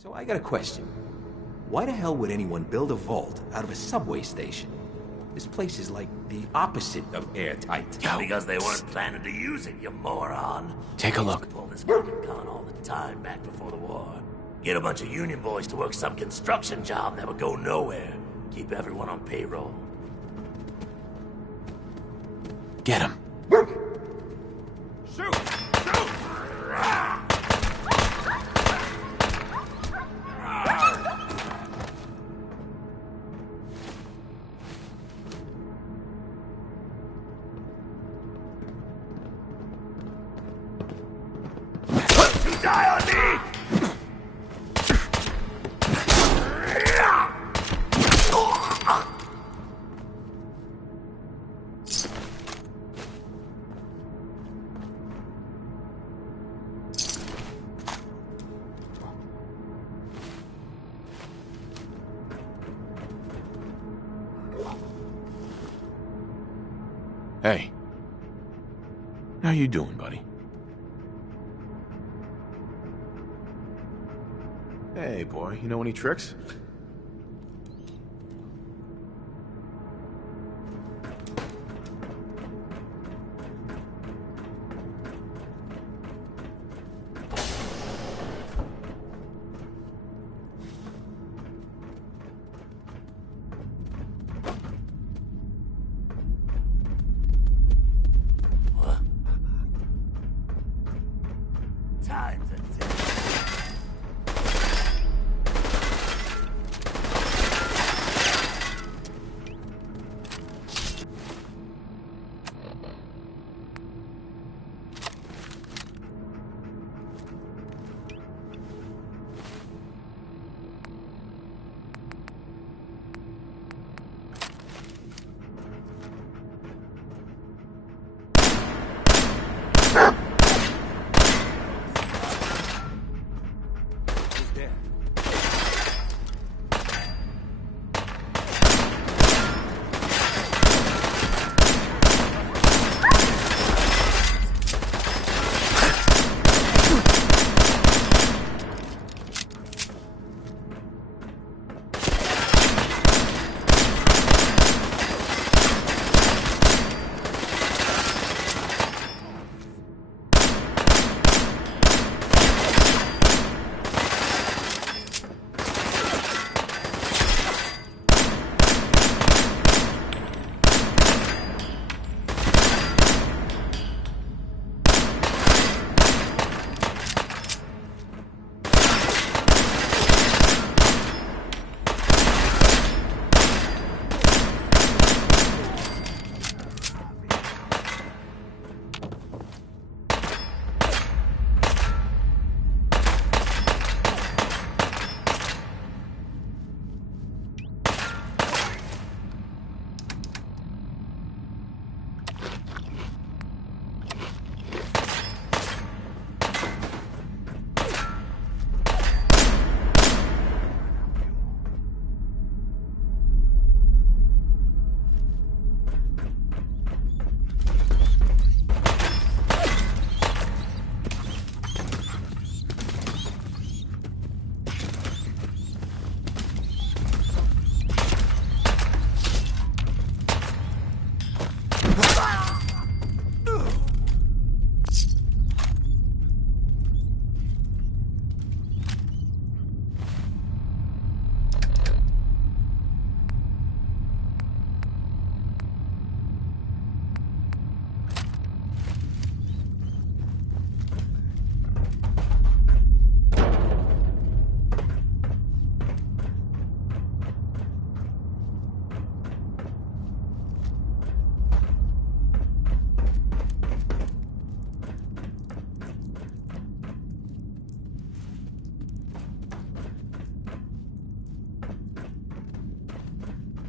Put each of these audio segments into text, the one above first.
So I got a question. Why the hell would anyone build a vault out of a subway station? This place is like the opposite of airtight. Because they weren't planning to use it, you moron. Take a They used look. to pull this kind of con all the time back before the war. Get a bunch of union boys to work some construction job that would go nowhere. Keep everyone on payroll. Get him. Shoot! Shoot! You die on me! Hey. How you doing, buddy? Hey, boy, you know any tricks? Time's a tick.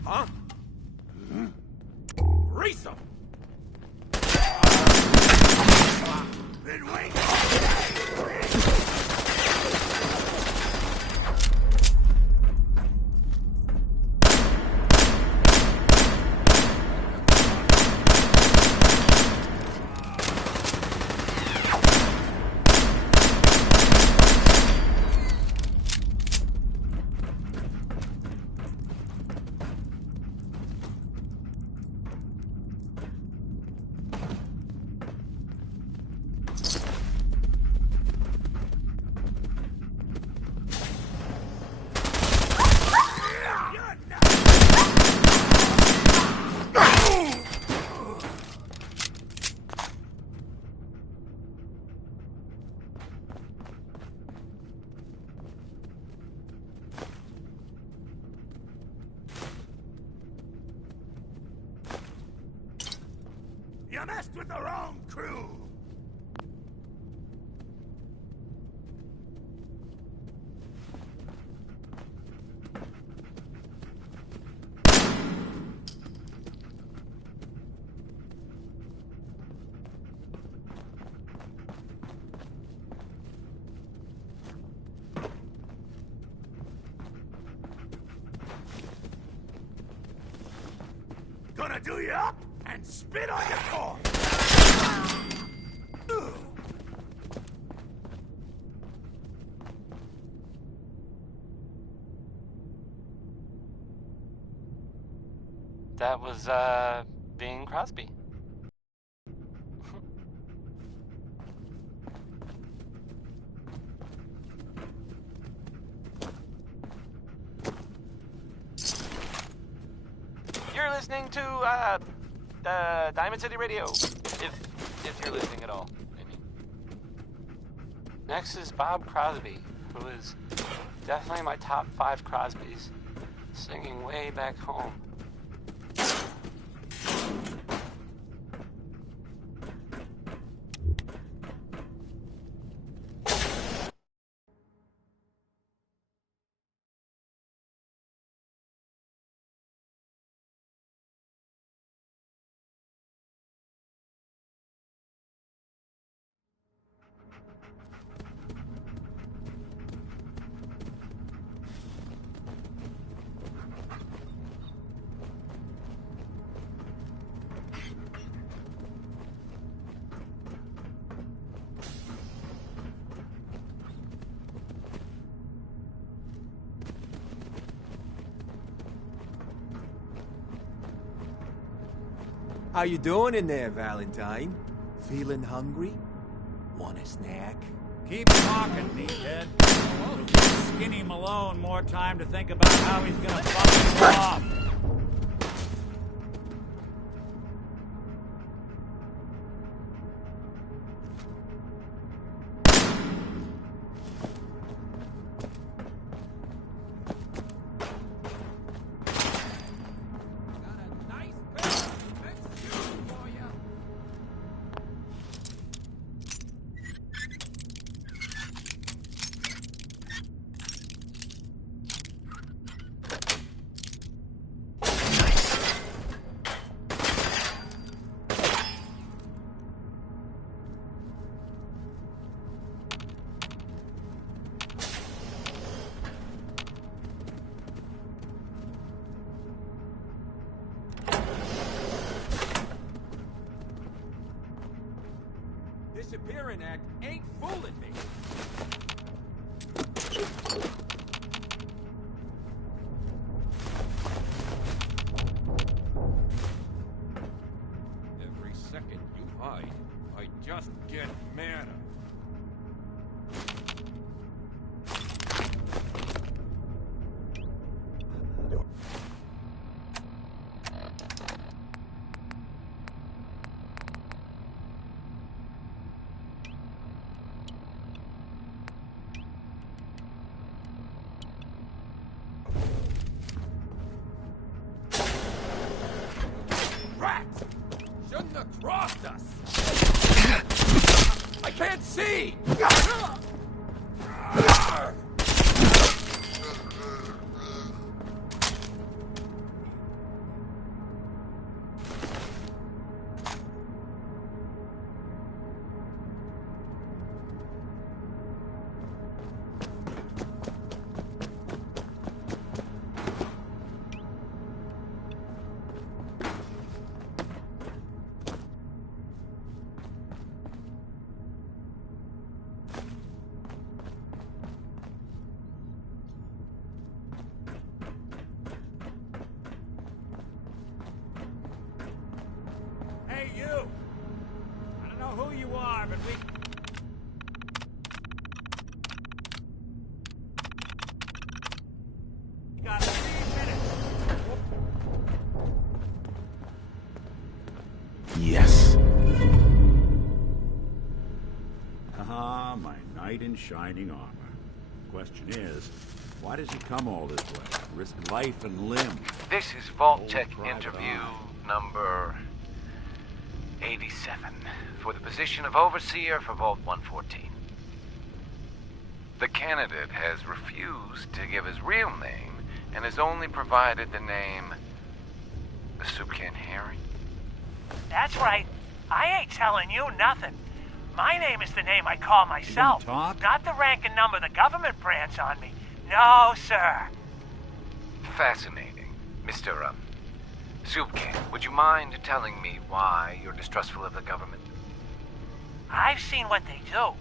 Huh? Race 'em! Been waiting. You messed with the wrong crew! Gonna do you up and spit on your corpse! That was, Bing Crosby. You're listening to, Diamond City Radio. If you're listening at all, I mean. Next is Bob Crosby, who is definitely my top 5 Crosbys, singing way back home. How you doing in there, Valentine? Feeling hungry? Want a snack? Keep talking, meathead. It'll give Skinny Malone more time to think about how he's gonna fuck you off. Disappearing act ain't fooling me. Every second you hide, I just get madder. Shouldn't have crossed us! I can't see! Hey, you! I don't know who you are, but we... You got 3 minutes. Yes. Ah, my knight in shining armor. Question is, why does he come all this way? Risk life and limb. This is Vault Tech interview number 87, for the position of Overseer for Vault 114. The candidate has refused to give his real name and has only provided the name... the Soup Can Harry? That's right. I ain't telling you nothing. My name is the name I call myself. Talk? Not the rank and number the government brands on me. No, sir. Fascinating. Mr. Soup Can, would you mind telling me why you're distrustful of the government? I've seen what they do.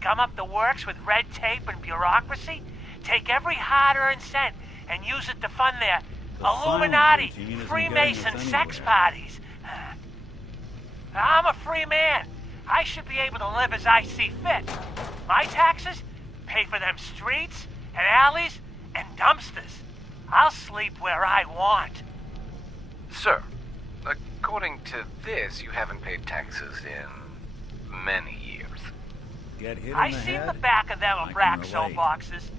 Gum up the works with red tape and bureaucracy, take every hard-earned cent and use it to fund their The Illuminati, filing routine isn't Freemason getting us sex anywhere. parties. I'm a free man. I should be able to live as I see fit. My taxes pay for them streets and alleys and dumpsters. I'll sleep where I want. Sir, according to this, you haven't paid taxes in many years. Get hit in I the seen head? the back of them I can Abraxo relate. boxes.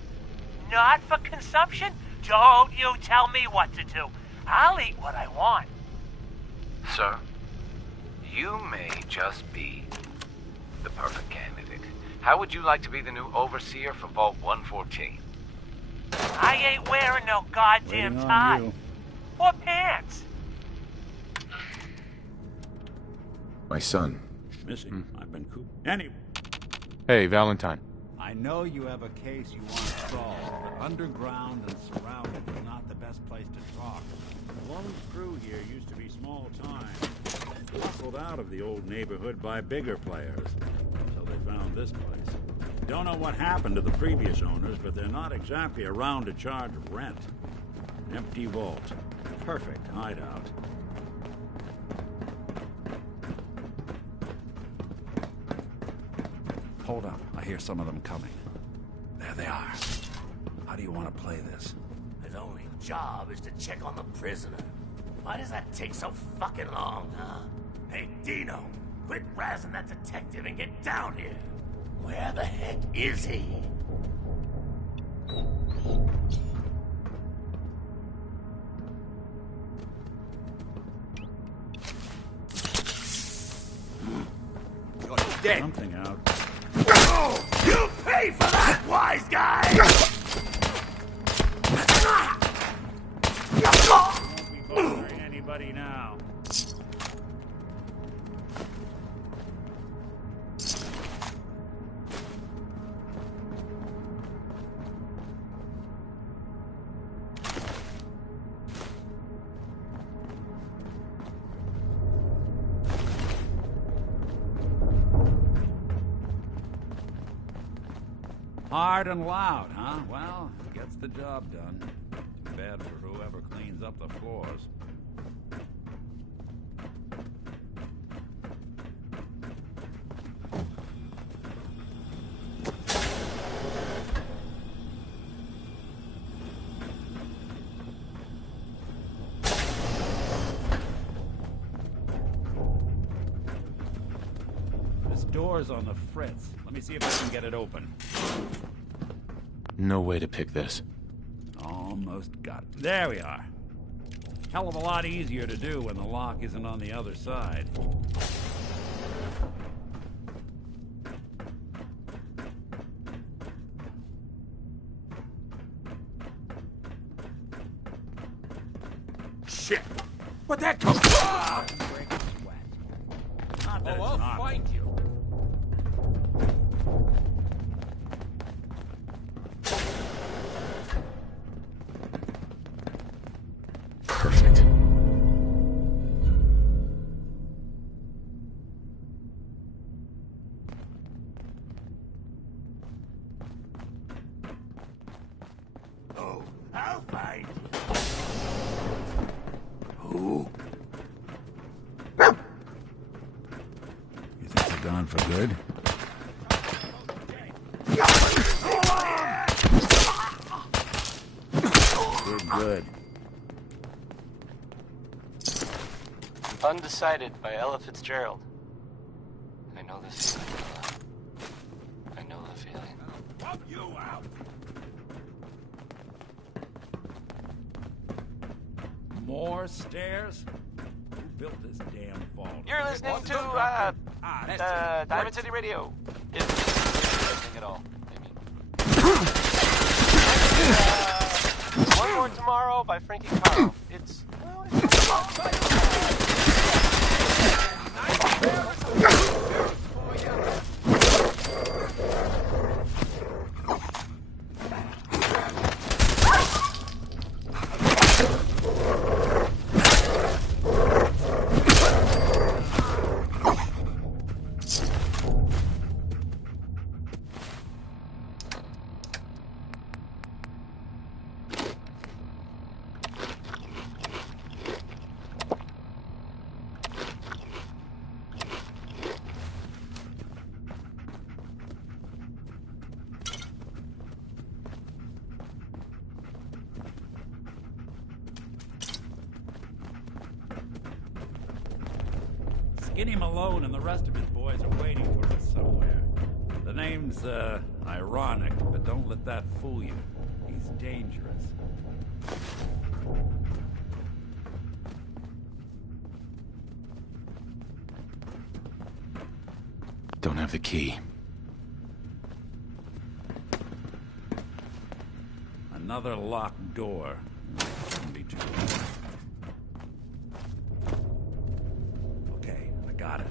Not for consumption? Don't you tell me what to do. I'll eat what I want. Sir, you may just be the perfect candidate. How would you like to be the new Overseer for Vault 114? I ain't wearing no goddamn Waiting on tie. you. Or pants. My son. Missing. I've been cooped. Anyway, Hey, Valentine. I know you have a case you want solved, but underground and surrounded is not the best place to talk. Malone's crew here used to be small time. Muscled out of the old neighborhood by bigger players. So they found this place. Don't know what happened to the previous owners, but they're not exactly around to charge rent. Empty vault. Perfect hideout. Hold up, I hear some of them coming. There they are. How do you want to play this? His only job is to check on the prisoner. Why does that take so fucking long, huh? Hey, Dino, quit razzing that detective and get down here. Where the heck is he? You're dead. Something out. You pay for that, wise guy! Won't be bothering anybody now. Hard and loud, huh? Well, gets the job done. Too bad for whoever cleans up the floors. This door's on the fritz. Let me see if I can get it open. No way to pick this. Almost got it. There we are. Hell of a lot easier to do when the lock isn't on the other side. Shit. Where'd that come from? Break a sweat. Not that Oh, it's I'll not. find you. Perfect. Oh, I'll find you. Who? You think they're gone for good? Good. Undecided by Ella Fitzgerald. I know the feeling, Ella. I know the feeling. Pump you out. More stairs? Who built this damn vault. You're listening to Diamond City Radio. If listening at all, I mean. One More Tomorrow by Frankie Caro. It's Skinny Malone and the rest of his boys are waiting for us somewhere. The name's, ironic, but don't let that fool you. He's dangerous. Don't have the key. Another locked door. Shouldn't be too long. Okay, I got it.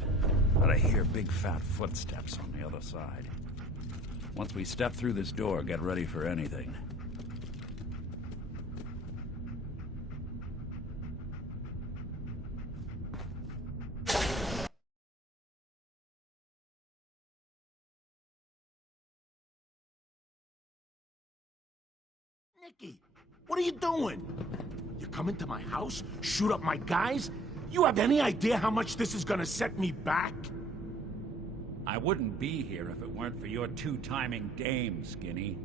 But I hear big fat footsteps on the other side. Once we step through this door, get ready for anything. Nicky, what are you doing? You come into my house, shoot up my guys? You have any idea how much this is gonna set me back? I wouldn't be here if it weren't for your two-timing dame, Skinny.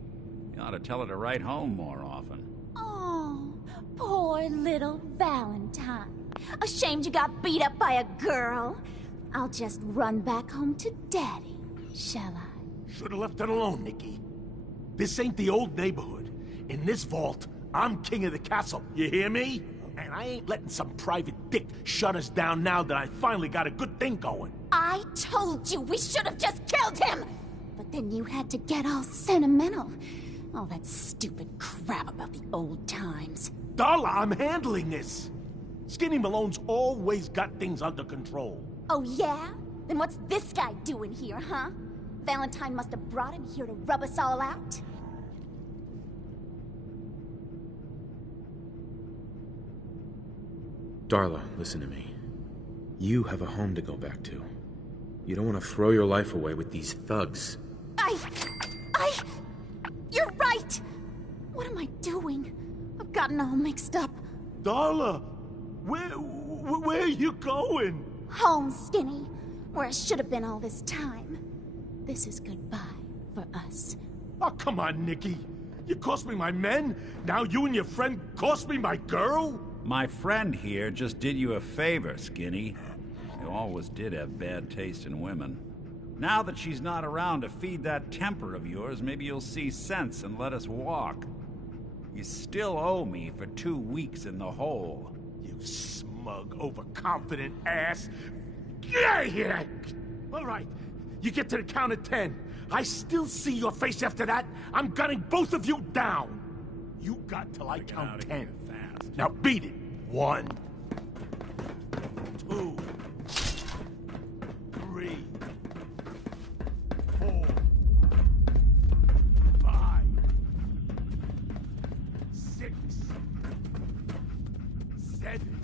You ought to tell her to write home more often. Oh, poor little Valentine. Ashamed you got beat up by a girl? I'll just run back home to Daddy, shall I? Should've left it alone, Nicky. This ain't the old neighborhood. In this vault, I'm king of the castle, you hear me? And I ain't letting some private dick shut us down now that I finally got a good thing going. I told you we should have just killed him! But then you had to get all sentimental. All that stupid crap about the old times. Darla, I'm handling this. Skinny Malone's always got things under control. Oh yeah? Then what's this guy doing here, huh? Valentine must have brought him here to rub us all out? Darla, listen to me. You have a home to go back to. You don't want to throw your life away with these thugs. You're right! What am I doing? I've gotten all mixed up. Darla, where are you going? Home, Skinny. Where I should have been all this time. This is goodbye for us. Oh, come on, Nicky. You cost me my men, now you and your friend cost me my girl? My friend here just did you a favor, Skinny. You always did have bad taste in women. Now that she's not around to feed that temper of yours, maybe you'll see sense and let us walk. You still owe me for 2 weeks in the hole. You smug, overconfident ass. Get out of here! All right, you get to the count of 10. I still see your face after that. I'm gunning both of you down. You got till I count 10. Now beat it. 1, 2, 3, 4, 5, 6, 7,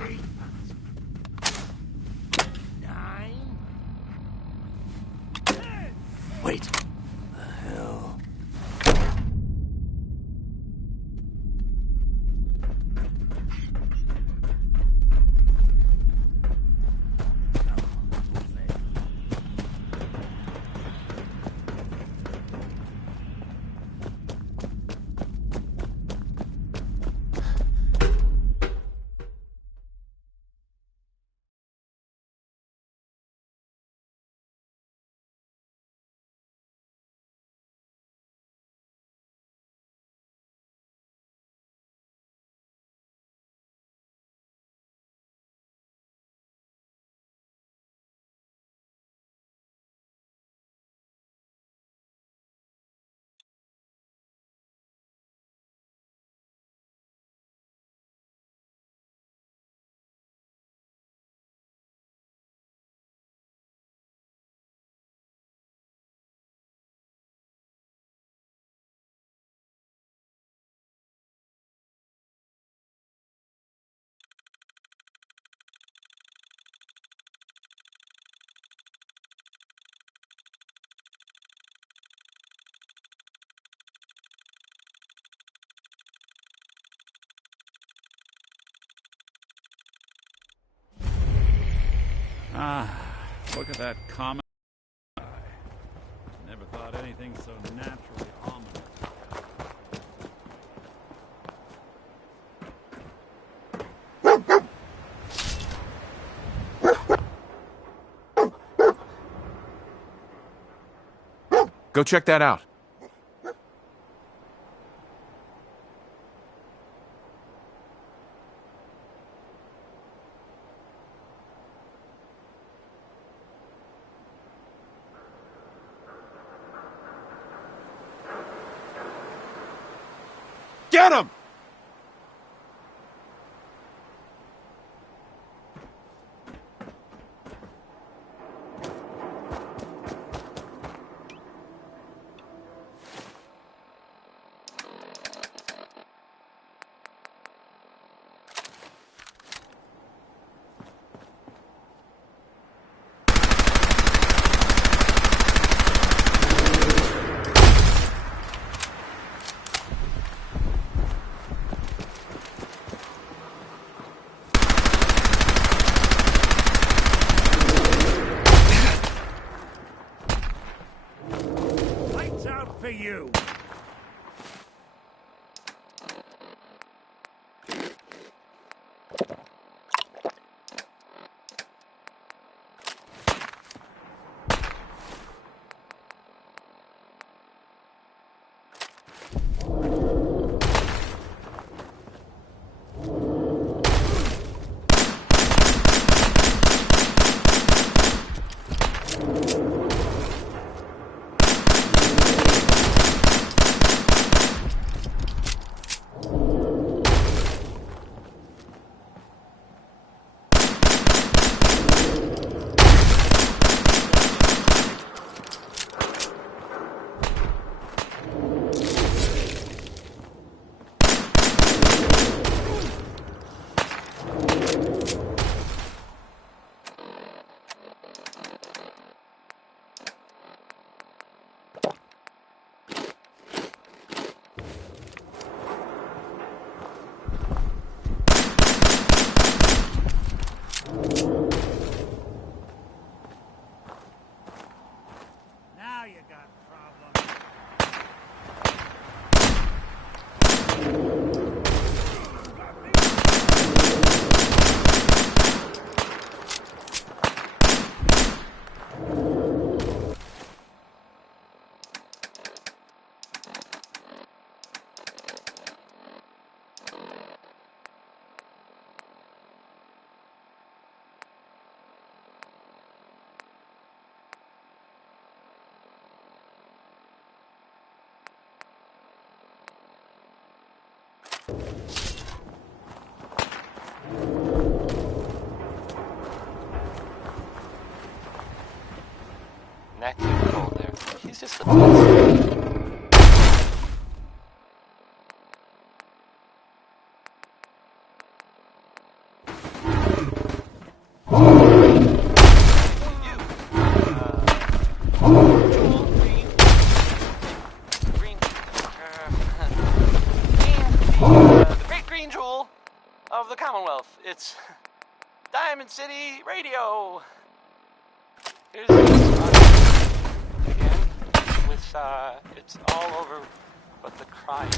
8, 9, 10. Wait. The hell? Look at that common eye. Never thought anything so naturally ominous. Go check that out. Get him! For you. Not too cold there. He's just the best. Of the Commonwealth. It's Diamond City Radio. Here's again with it's all over but the crying.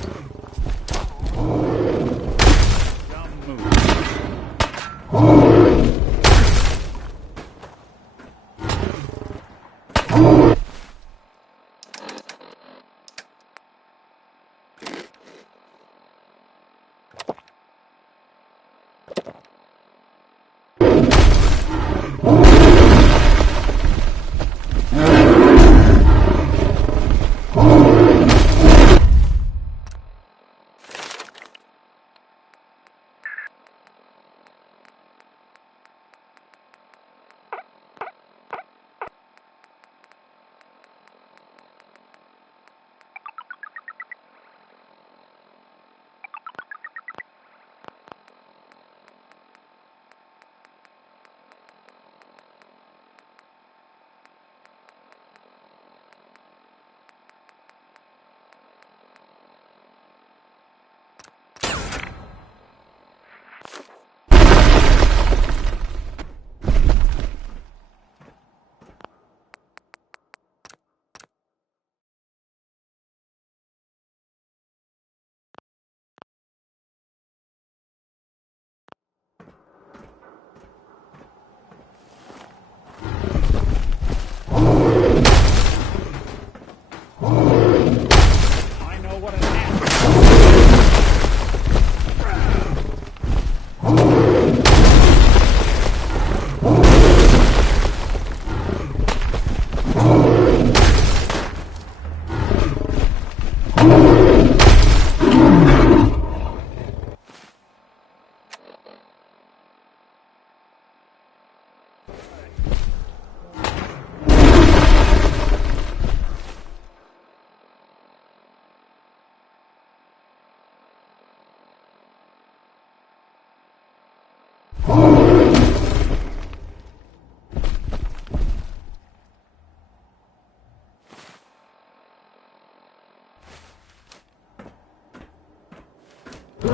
Now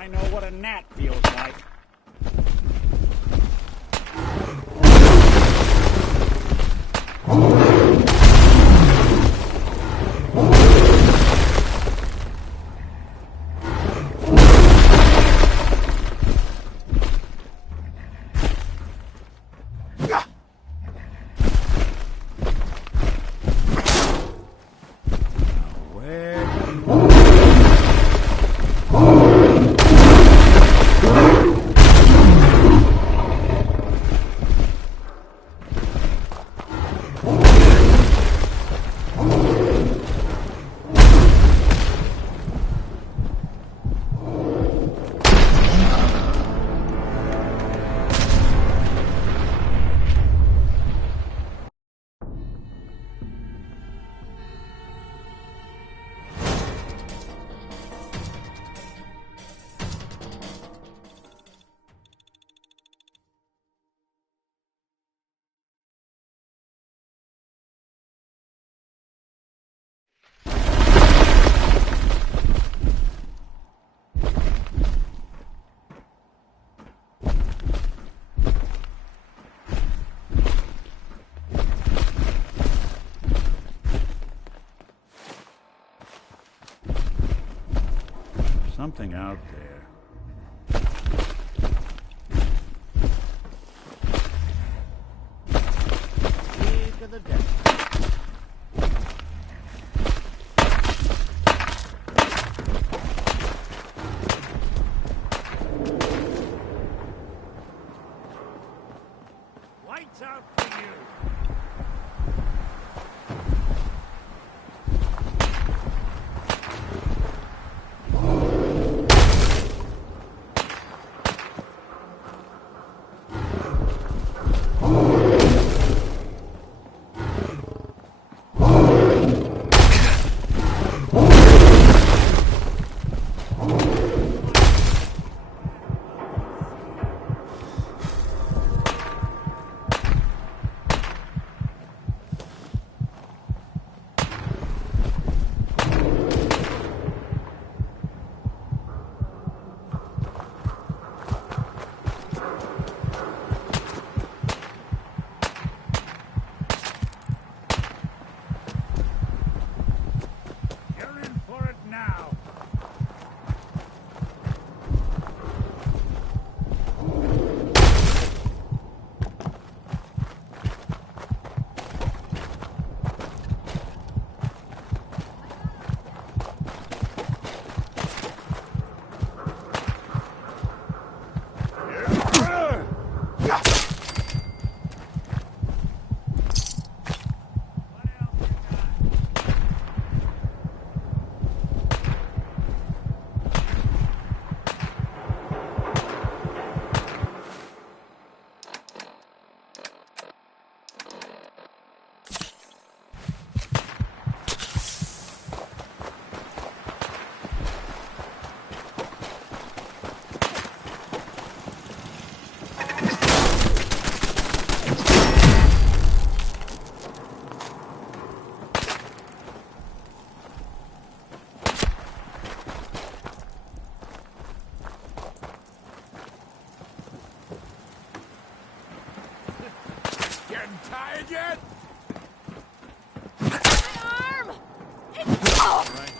I know what a gnat feels like. Something out there. Key to the deck. Lights out for you. Tired yet? My arm! Oh! Right.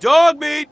Dog meat!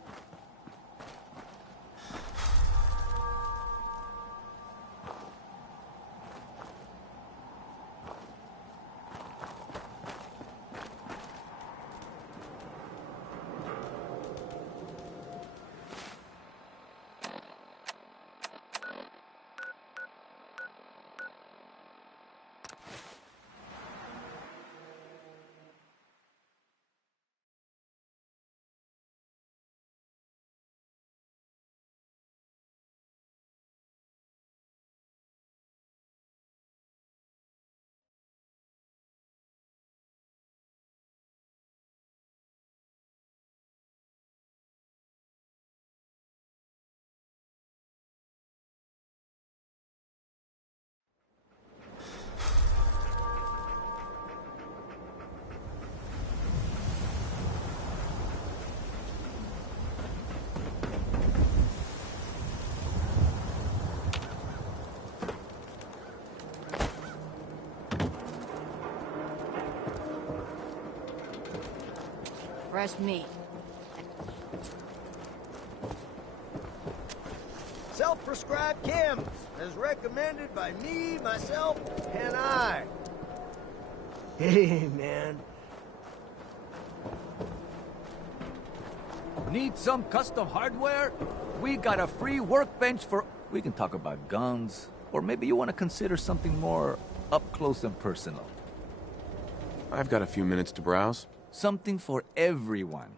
Fresh meat. Self-prescribed chems, as recommended by me, myself, and I. Hey, man. Need some custom hardware? We got a free workbench for... We can talk about guns, or maybe you want to consider something more up close and personal. I've got a few minutes to browse. Something for everyone.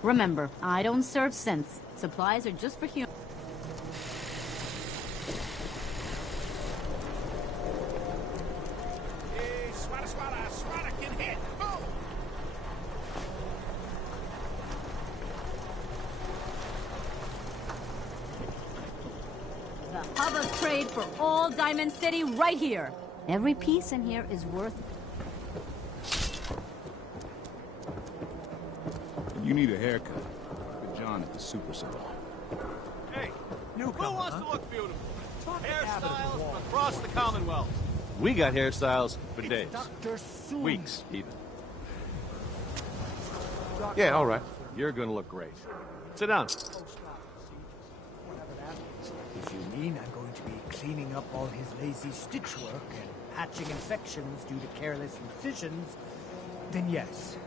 Remember, I don't serve sense. Supplies are just for humans. Hey, swata can hit. Oh! The hub of trade for all Diamond City right here. Every piece in here is worth... You need a haircut. With John at the Super Salon. Hey, who wants to look beautiful? Hairstyles across the Commonwealth. We got hairstyles for days. Weeks, even. Yeah, all right. You're gonna look great. Sit down. If you mean I'm going to be cleaning up all his lazy stitch work and patching infections due to careless incisions, then yes.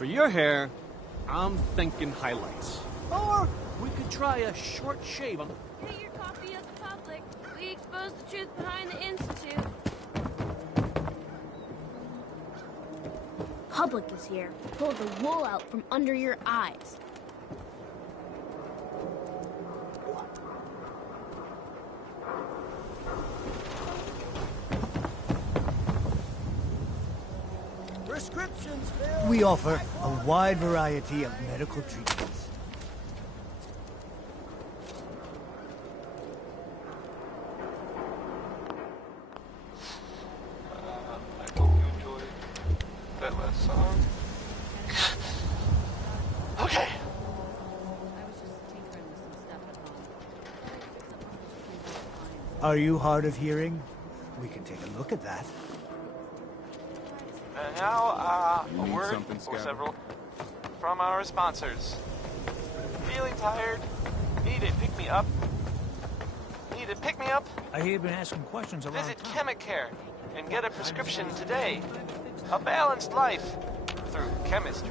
For your hair, I'm thinking highlights. Or we could try a short shave on the... Get your copy of the public. We expose the truth behind the Institute. Public is here. Pull the wool out from under your eyes. Prescriptions, Bill. We offer a wide variety of medical treatments. I hope you enjoyed that last song. Okay. Are you hard of hearing? We can take a look at that. And now, You a need word something, or Scabbard? several from our sponsors. Feeling tired? Need a pick-me-up? Need a pick-me-up? I hear you've been asking questions around Visit town. Chemicare and get a prescription today. A balanced life through chemistry.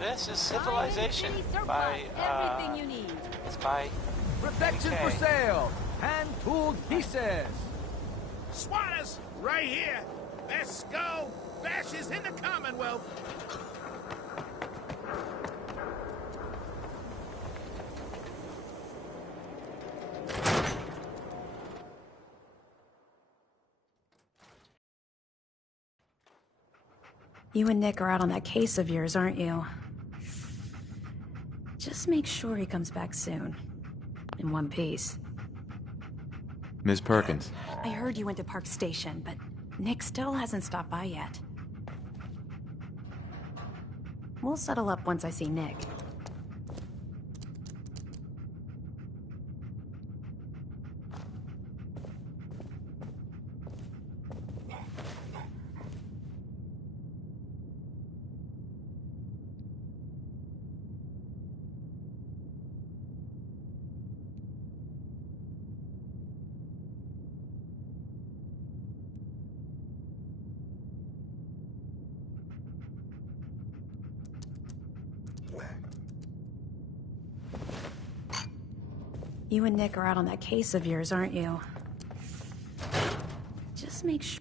This is Civilization by, Everything you need. it's by Protection for Okay. sale. Hand-tooled pieces. Swatters, right here. Let's go. Bashes in the Commonwealth. You and Nick are out on that case of yours, aren't you? Just make sure he comes back soon. In one piece. Ms. Perkins. I heard you went to Park Station, but Nick still hasn't stopped by yet. We'll settle up once I see Nick. You and Nick are out on that case of yours, aren't you? Just make sure.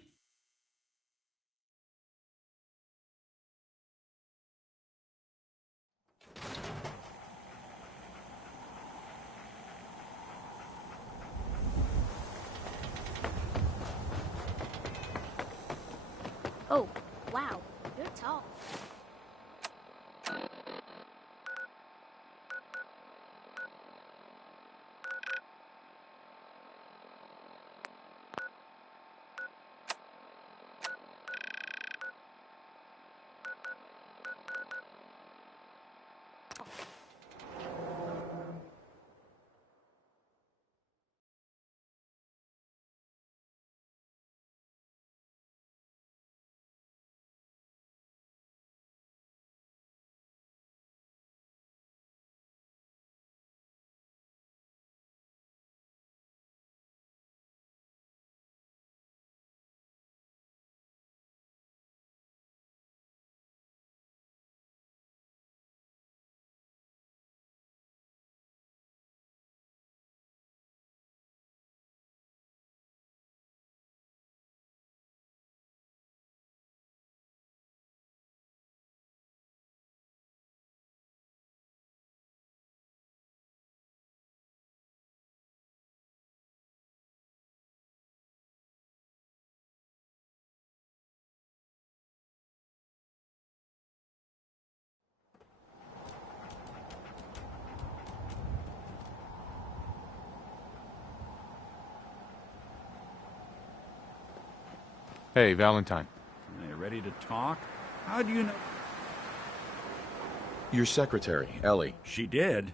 Oh, wow. You're tall. Hey, Valentine. Are you ready to talk? How do you know? Your secretary, Ellie. She did.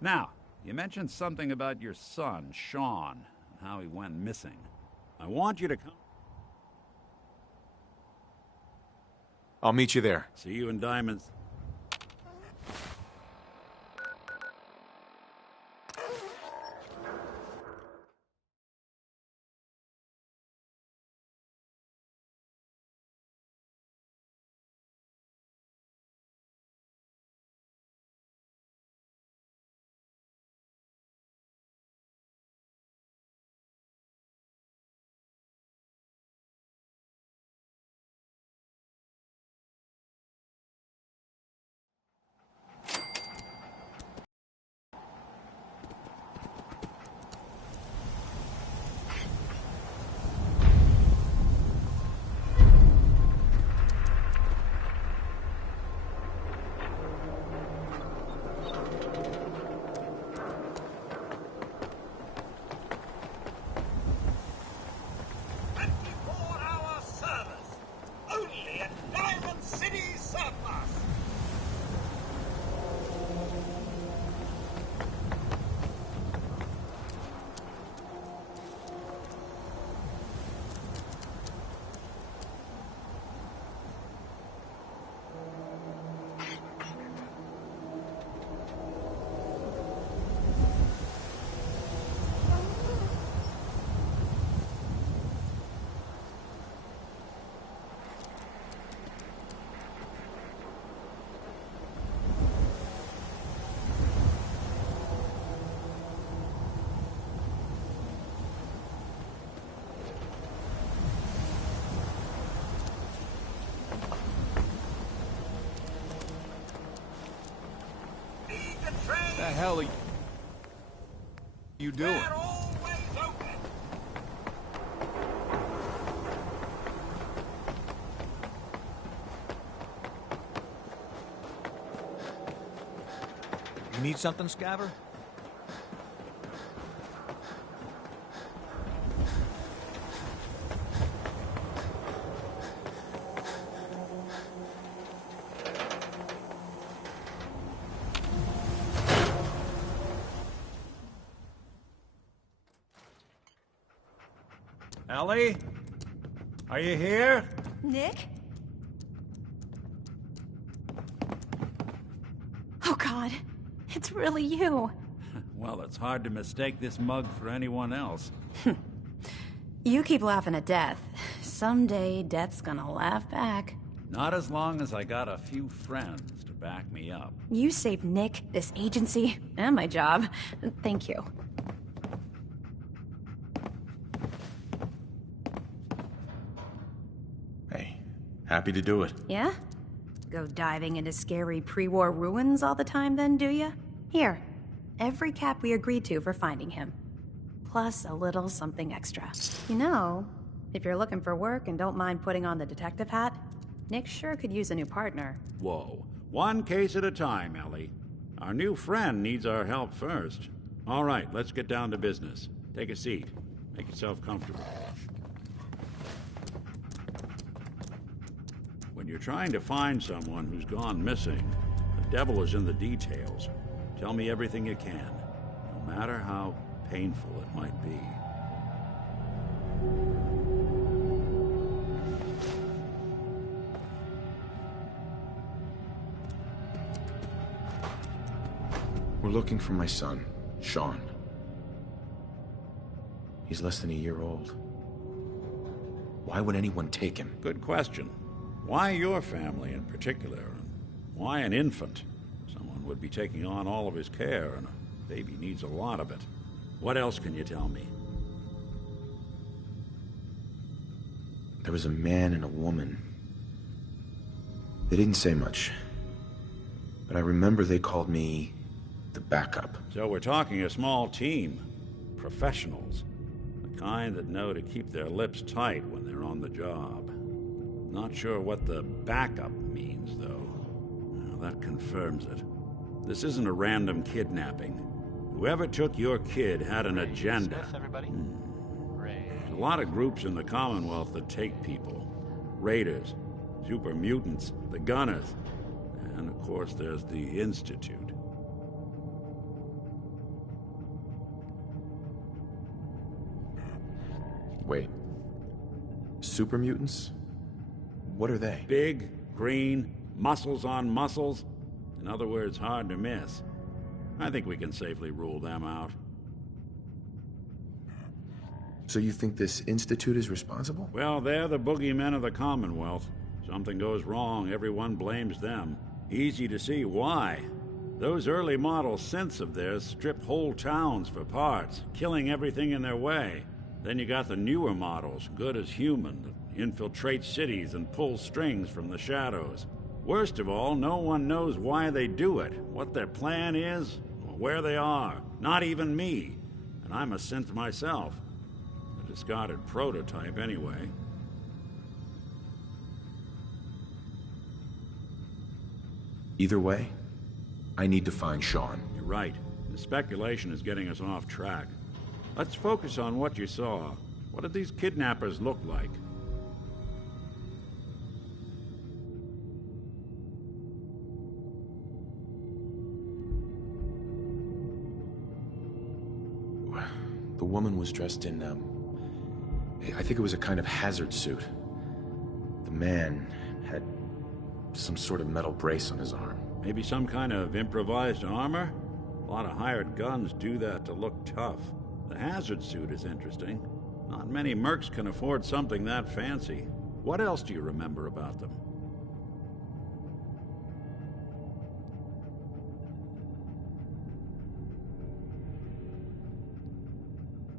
Now, you mentioned something about your son, Sean, and how he went missing. I want you to come. I'll meet you there. See you in Diamonds. hell are you doing? You need something, Scaver? Ellie? Are you here? Nick? Oh, God. It's really you. Well, it's hard to mistake this mug for anyone else. You keep laughing at death. Someday, death's gonna laugh back. Not as long as I got a few friends to back me up. You saved Nick, this agency, and my job. Thank you. Hey, happy to do it. Yeah? Go diving into scary pre-war ruins all the time then, do ya? Here, every cap we agreed to for finding him. Plus a little something extra. You know, if you're looking for work and don't mind putting on the detective hat, Nick sure could use a new partner. Whoa. One case at a time, Ellie. Our new friend needs our help first. All right, let's get down to business. Take a seat. Make yourself comfortable. When you're trying to find someone who's gone missing, the devil is in the details. Tell me everything you can, no matter how painful it might be. We're looking for my son, Sean. He's less than a year old. Why would anyone take him? Good question. Why your family in particular? And why an infant? Someone would be taking on all of his care, and a baby needs a lot of it. What else can you tell me? There was a man and a woman. They didn't say much, but I remember they called me the backup. So we're talking a small team. Professionals. The kind that know to keep their lips tight when they're on the job. Not sure what the backup means, though. Well, that confirms it. This isn't a random kidnapping. Whoever took your kid had an agenda. Smith, everybody? There's a lot of groups in the Commonwealth that take people. Raiders, super mutants, the Gunners, and of course there's the Institute. Wait. Super mutants? What are they? Big, green, muscles on muscles. In other words, hard to miss. I think we can safely rule them out. So you think this Institute is responsible? Well, they're the boogeymen of the Commonwealth. Something goes wrong, everyone blames them. Easy to see why. Those early model synths of theirs strip whole towns for parts, killing everything in their way. Then you got the newer models, good as human, that infiltrate cities and pull strings from the shadows. Worst of all, no one knows why they do it, what their plan is, or where they are. Not even me. And I'm a synth myself. A discarded prototype, anyway. Either way, I need to find Sean. You're right. The speculation is getting us off track. Let's focus on what you saw. What did these kidnappers look like? The woman was dressed in, I think it was a kind of hazard suit. The man had some sort of metal brace on his arm. Maybe some kind of improvised armor? A lot of hired guns do that to look tough. The hazard suit is interesting. Not many mercs can afford something that fancy. What else do you remember about them?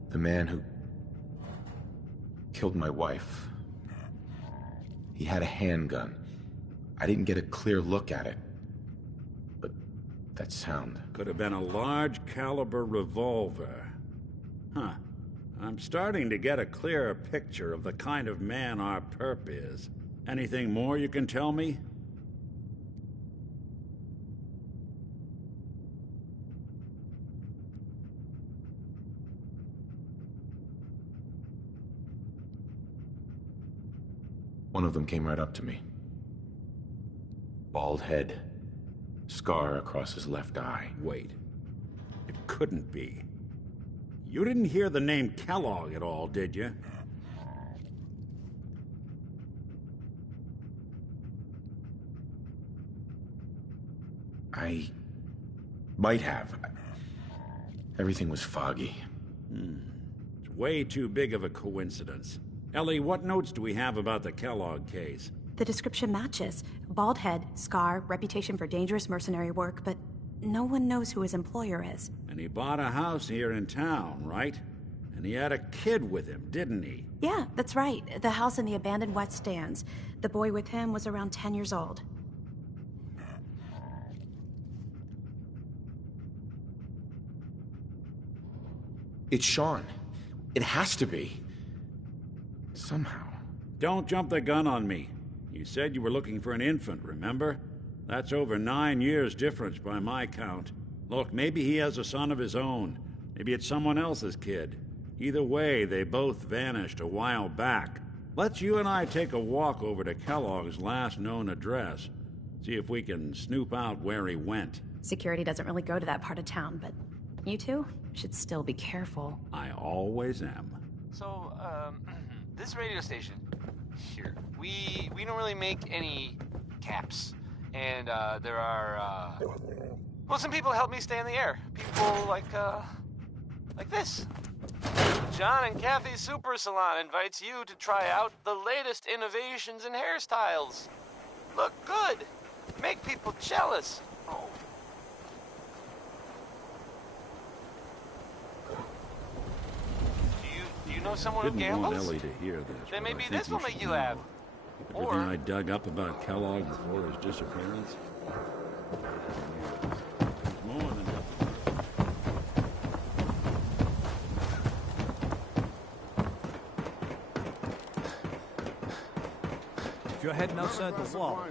The man who killed my wife. He had a handgun. I didn't get a clear look at it, but That sound. Could have been a large caliber revolver. Huh. I'm starting to get a clearer picture of the kind of man our perp is. Anything more you can tell me? One of them came right up to me. Bald head. Scar across his left eye. Wait. It couldn't be. You didn't hear the name Kellogg at all, did you? I might have. Everything was foggy. It's way too big of a coincidence. Ellie, what notes do we have about the Kellogg case? The description matches. Bald head, scar, reputation for dangerous mercenary work, but no one knows who his employer is. And he bought a house here in town, right? And he had a kid with him, didn't he? Yeah, that's right. The house in the abandoned West Stands. The boy with him was around 10 years old. It's Sean. It has to be. Somehow. Don't jump the gun on me. You said you were looking for an infant, remember? That's over 9 years difference by my count. Look, maybe he has a son of his own. Maybe it's someone else's kid. Either way, they both vanished a while back. Let's you and I take a walk over to Kellogg's last known address. See if we can snoop out where he went. Security doesn't really go to that part of town, but you two should still be careful. I always am. So, this radio station here, we don't really make any caps. And, there are, well, some people help me stay in the air. People like this. John and Kathy's Super Salon invites you to try out the latest innovations in hairstyles. Look good. Make people jealous. Oh. Do you know someone who gambles? Didn't want Ellie to hear this. Then maybe this will make you laugh. Everything I dug up about Kellogg before his disappearance? There's more than nothing. If you're heading outside the wall,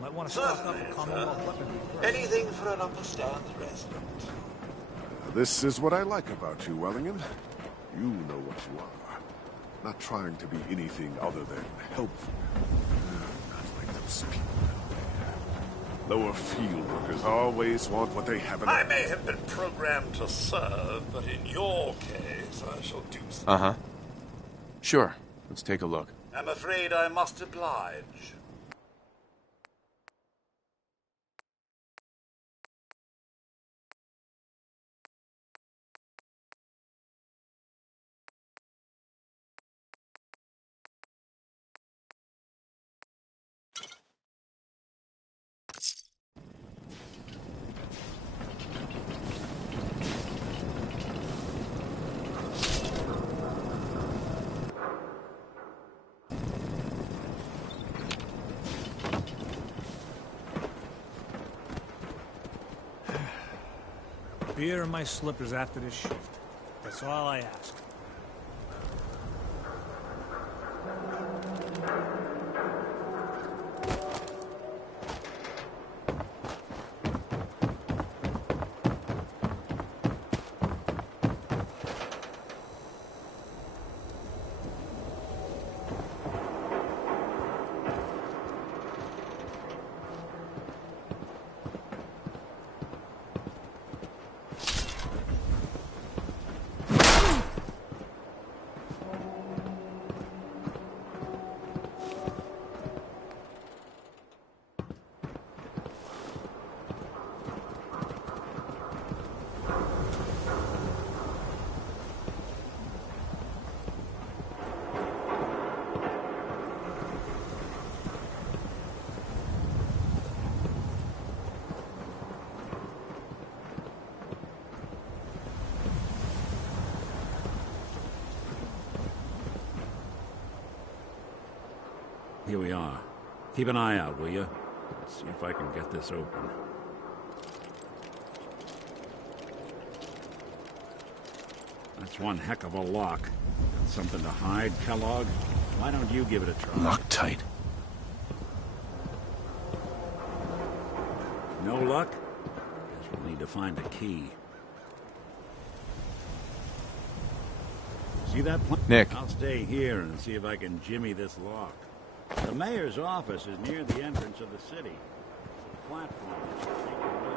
might want to stock up a Commonwealth weapon. Anything for an understand resident. This is what I like about you, Wellingham. You know what you are. Not trying to be anything other than helpful. Not like those people out there. Lower field workers always want what they haven't. I may have been programmed to serve, but in your case, I shall do so. Uh-huh. Sure. Let's take a look. I'm afraid I must oblige. Beer and my slippers after this shift. That's all I ask. Here we are. Keep an eye out, will you? Let's see if I can get this open. That's one heck of a lock. Got something to hide, Kellogg? Why don't you give it a try? Loctite. No luck? Guess we'll need to find a key. See that plan? Nick. I'll stay here and see if I can jimmy this lock. The mayor's office is near the entrance of the city. The platform is taken away.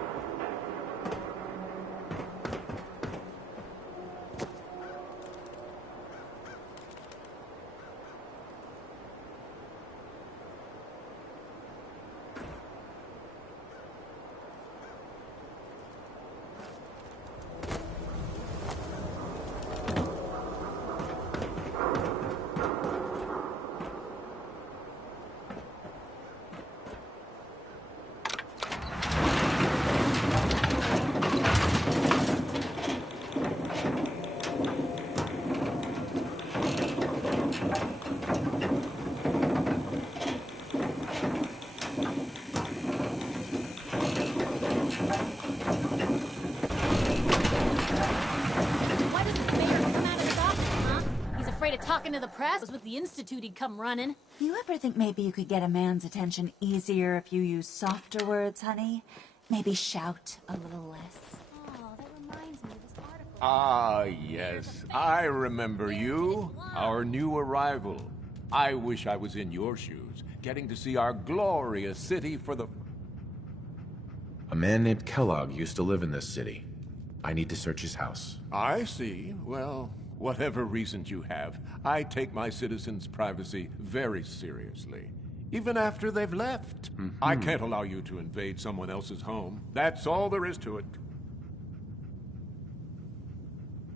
Talking to the press with the Institute, he'd come running. You ever think maybe you could get a man's attention easier if you use softer words, honey? Maybe shout a little less. Oh, that reminds me of this article. Ah, yes. I remember you. Our new arrival. I wish I was in your shoes, getting to see our glorious city for the... A man named Kellogg used to live in this city. I need to search his house. I see. Well, whatever reasons you have, I take my citizens' privacy very seriously. Even after they've left. I can't allow you to invade someone else's home. That's all there is to it.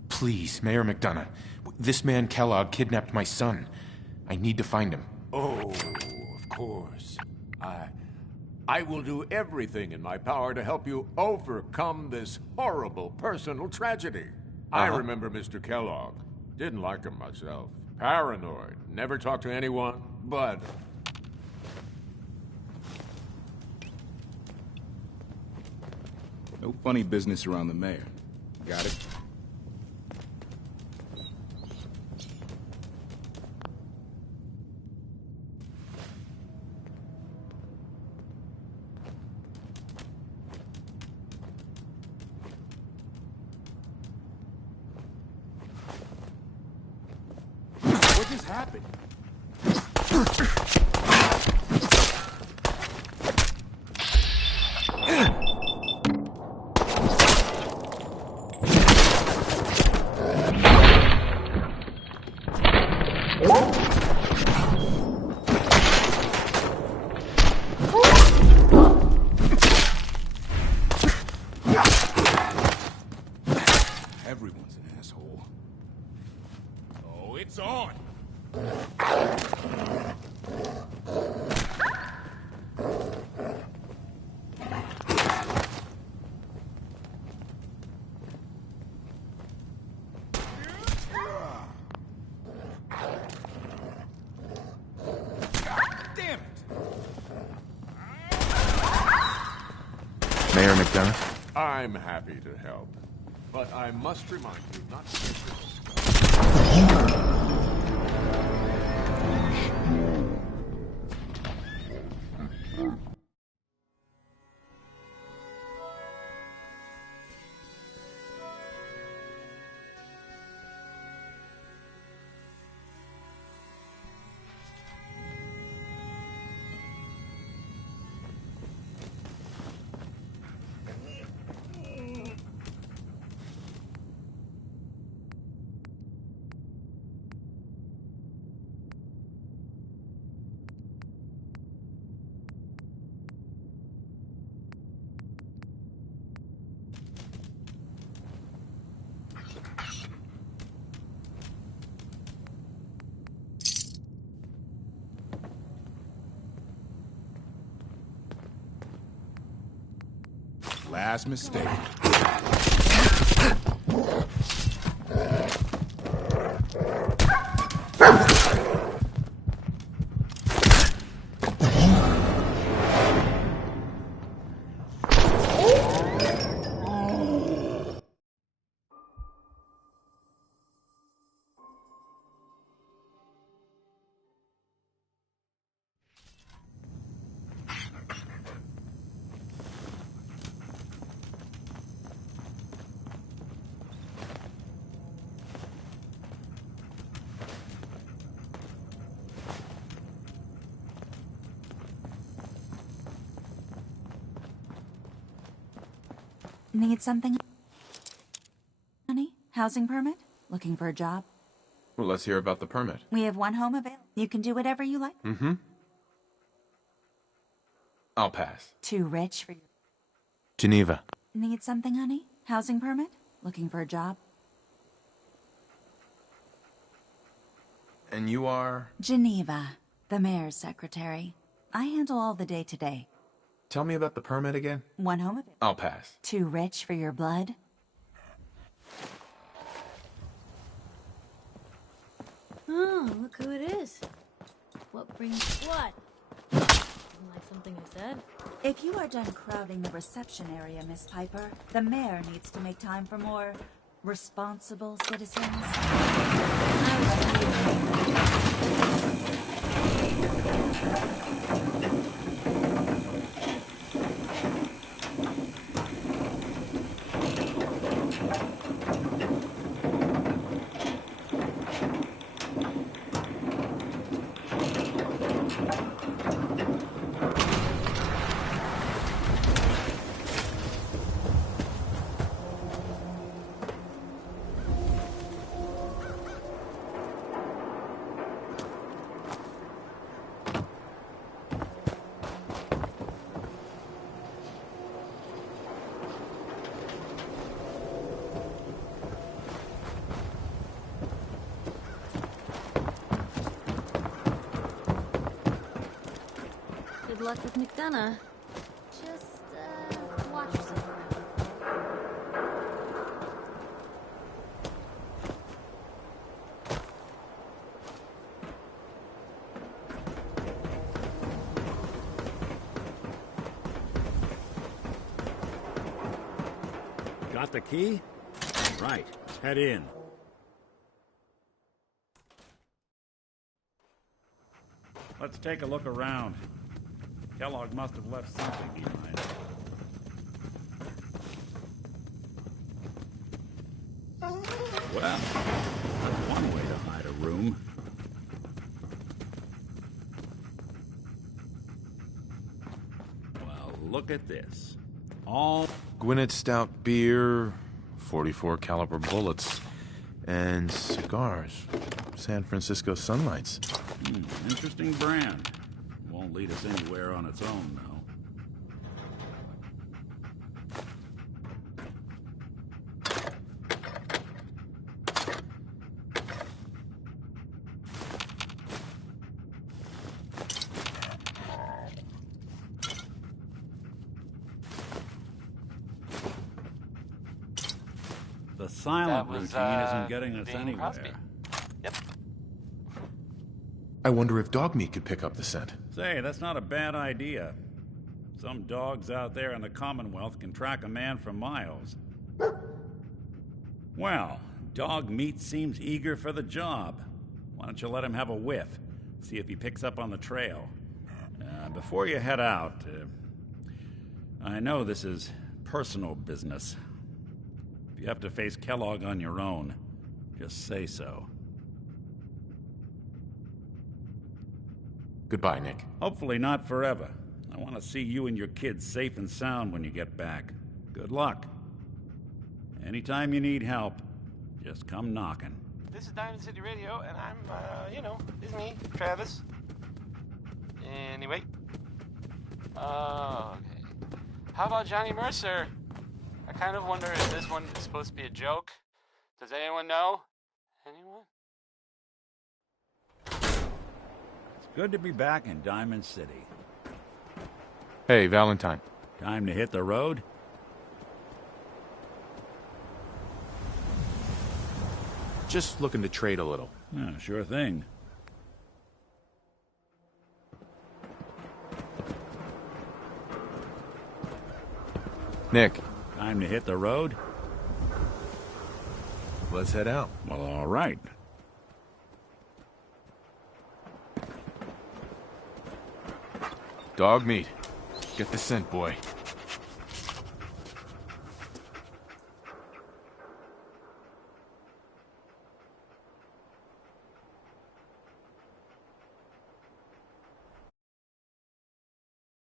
Please, Mayor McDonough. This man Kellogg kidnapped my son. I need to find him. Oh, of course. I will do everything in my power to help you overcome this horrible personal tragedy. I remember Mr. Kellogg. Didn't like him myself. Paranoid. Never talked to anyone, but... No funny business around the mayor. Got it? What just happened? Everyone's an asshole. Oh, it's on. Damn it! Mayor McDonough? I'm happy to help. But I must remind you not to get this. Last mistake. Need something? Honey? Housing permit? Looking for a job? Well, let's hear about the permit. We have one home available. You can do whatever you like. Mm-hmm. I'll pass. Too rich for your... Geneva. Need something, honey? Housing permit? Looking for a job? And you are? Geneva, the mayor's secretary. I handle all the day-to-day. Tell me about the permit again. One home available. I'll pass. Too rich for your blood? Oh, look who it is. What brings what? Didn't like something I said? If you are done crowding the reception area, Miss Piper, the mayor needs to make time for more responsible citizens. Good luck with McDonough. Just, watch yourself around. Got the key? Right. Head in. Let's take a look around. Kellogg must have left something behind. Well, that's one way to hide a room. Well, look at this. All Gwinnett Stout beer, 44 caliber bullets, and cigars. San Francisco Sunlights. Interesting brand. Won't lead us anywhere on its own, though. The silent routine isn't getting us anywhere. Crosby. Yep. I wonder if dog meat could pick up the scent. Say, that's not a bad idea. Some dogs out there in the Commonwealth can track a man for miles. Well, dog meat seems eager for the job. Why don't you let him have a whiff? See if he picks up on the trail. Before you head out, I know this is personal business. If you have to face Kellogg on your own, just say so. Goodbye, Nick. Hopefully not forever. I want to see you and your kids safe and sound when you get back. Good luck. Anytime you need help, just come knocking. This is Diamond City Radio, and I'm, it's me, Travis. Anyway. Okay. How about Johnny Mercer? I kind of wonder if this one is supposed to be a joke. Does anyone know? Anyone? It's good to be back in Diamond City. Hey, Valentine. Time to hit the road? Just looking to trade a little. Yeah, sure thing. Nick. Time to hit the road? Let's head out. Well, all right. Dog meat. Get the scent, boy.